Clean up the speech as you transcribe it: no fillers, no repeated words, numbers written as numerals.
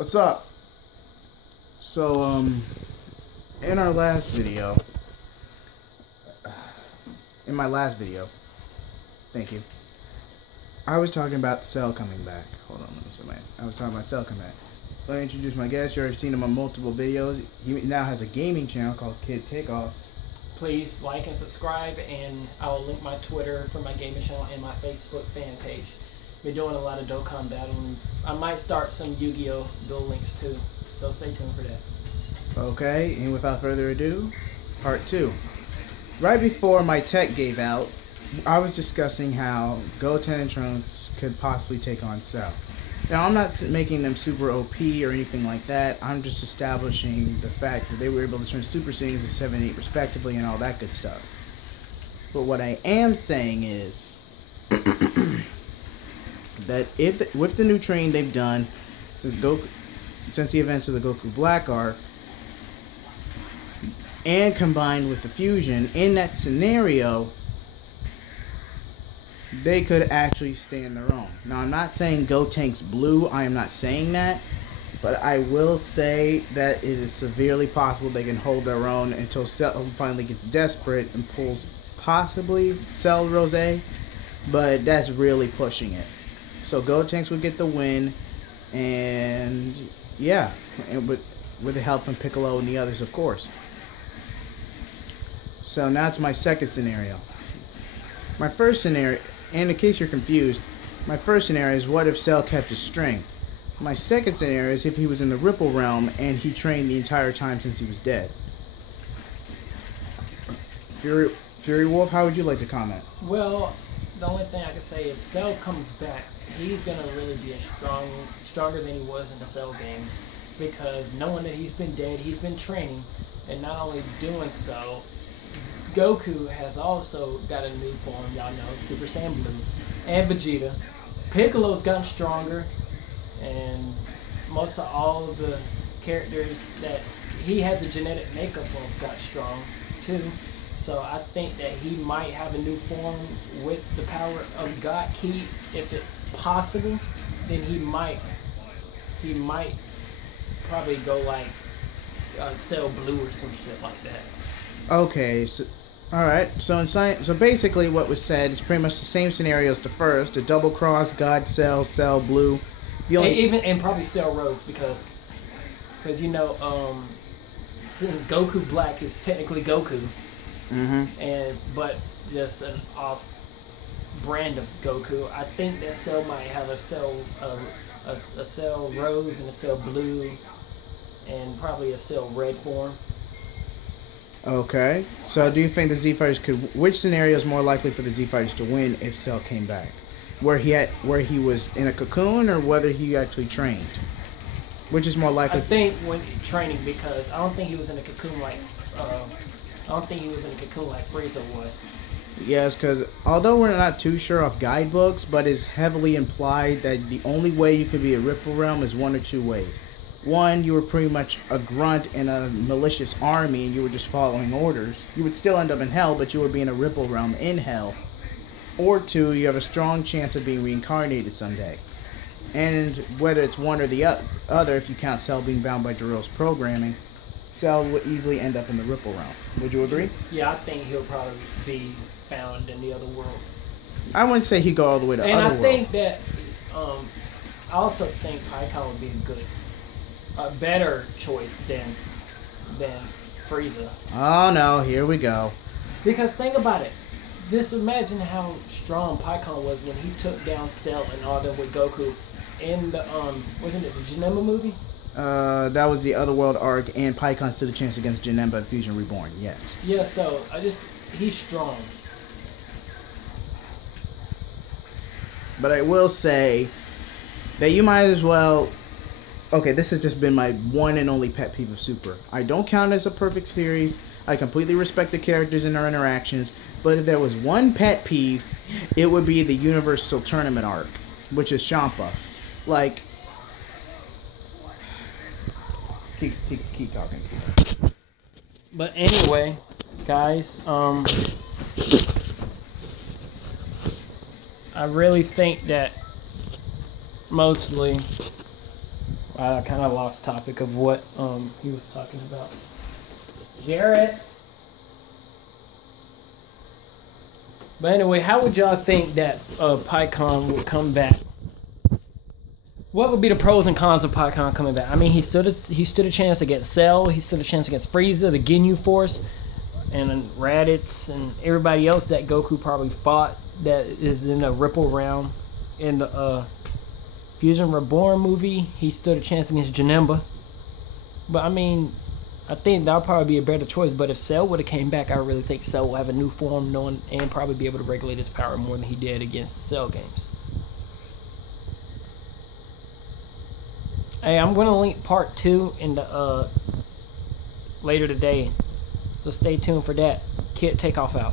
What's up? So, in my last video, thank you, I was talking about Cell coming back. Hold on, let me see, man. I was talking about Cell coming back. Let me introduce my guest. You already seen him on multiple videos. He now has a gaming channel called Kid Takeoff. Please like and subscribe, and I'll link my Twitter for my gaming channel and my Facebook fan page. Been doing a lot of Dokkan battling. I might start some Yu-Gi-Oh! Duel Links too, so stay tuned for that. Okay, and without further ado, part 2. Right before my tech gave out, I was discussing how Goten and Trunks could possibly take on Cell. Now, I'm not making them super OP or anything like that. I'm just establishing the fact that they were able to turn Super Saiyans to 7 and 8 respectively and all that good stuff. But what I am saying is that with the new training they've done since the events of the Goku Black arc, and combined with the fusion, in that scenario, they could actually stand their own. Now, I'm not saying Gotenks Blue, I am not saying that, but I will say that it is severely possible they can hold their own until Cell finally gets desperate and pulls possibly Cell Rose, but that's really pushing it. So Gotenks would get the win, and yeah, and with the help from Piccolo and the others, of course. So now to my second scenario. My first scenario, and in case you're confused, my first scenario is what if Cell kept his strength. My second scenario is if he was in the Ripple Realm and he trained the entire time since he was dead. Fury Wolf, how would you like to comment? Well, the only thing I can say is Cell comes back, he's gonna really be stronger than he was in the Cell games, because knowing that he's been dead, he's been training, and not only doing so, Goku has also got a new form, y'all know, Super Saiyan Blue, and Vegeta. Piccolo's gotten stronger, and most of all of the characters that he has a genetic makeup of got strong too. So I think that he might have a new form with the power of God Ki. If it's possible, then he might probably go like Cell Blue or some shit like that. Okay, so alright, so basically what was said is pretty much the same scenario as the first: a double cross, God Cell, Cell Blue. And probably Cell Rose, because you know, since Goku Black is technically Goku, but just an off brand of Goku, I think that Cell might have a Cell Rose and a Cell Blue, and probably a Cell Red form. Okay, so do you think the Z Fighters which scenario is more likely for the Z Fighters to win if Cell came back? Where he was in a cocoon, or whether he actually trained? Which is more likely? I think when training, because I don't think he was in a cocoon like Frieza was. Yes, because although we're not too sure of guidebooks, but it's heavily implied that the only way you could be a Ripple Realm is one or two ways. One, you were pretty much a grunt in a malicious army and you were just following orders. You would still end up in hell, but you would be in a Ripple Realm in hell. Or two, you have a strong chance of being reincarnated someday. And whether it's one or the other, if you count Cell being bound by Jiro's programming, Cell would easily end up in the Ripple Realm. Would you agree? Yeah, I think he'll probably be found in the other world. I wouldn't say he'd go all the way to and other world. And I think that, I also think Pikkon would be a better choice than Frieza. Oh no, here we go. Because think about it. Just imagine how strong Pikkon was when he took down Cell and all them with Goku in the wasn't it the Janemba movie? That was the Otherworld arc, and Pikkon stood a chance against Janemba and Fusion Reborn. Yes. Yeah, so he's strong. But I will say that you might as well. Okay, this has just been my one and only pet peeve of Super. I don't count it as a perfect series. I completely respect the characters and their interactions. But if there was one pet peeve, it would be the Universal Tournament arc, which is Champa. Like, keep talking. But anyway, guys, I really think that mostly, I kind of lost topic of what he was talking about. Jarrett. But anyway, how would y'all think that PyCon would come back? What would be the pros and cons of PyCon coming back? I mean, he stood a chance against Cell. He stood a chance against Frieza, the Ginyu Force, and Raditz, and everybody else that Goku probably fought that is in the Ripple realm. In the Fusion Reborn movie, he stood a chance against Janemba. But I mean, I think that would probably be a better choice. But if Cell would have came back, I really think Cell will have a new form, and probably be able to regulate his power more than he did against the Cell games. Hey, I'm gonna link part 2 in the later today, so stay tuned for that. Kid Takeoff out.